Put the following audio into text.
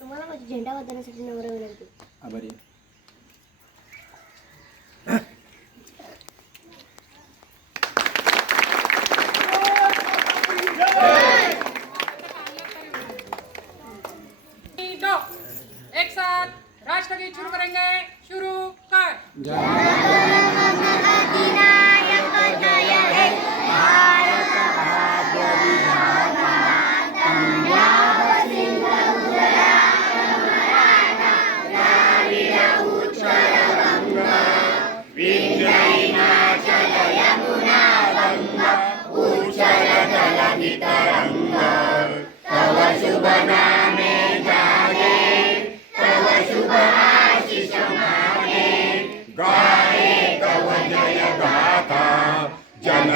तुम्हाला माझी झेंडा वाजवण्यासाठी नम्र विनंती आभारी दो एक साथ राष्ट्रगीत शुरू करेंगे. शुरू कर. जय तरङ्गा तव शुभ नामे जागे तव शुभ आशिष मागे गाये तव जय गाथा जन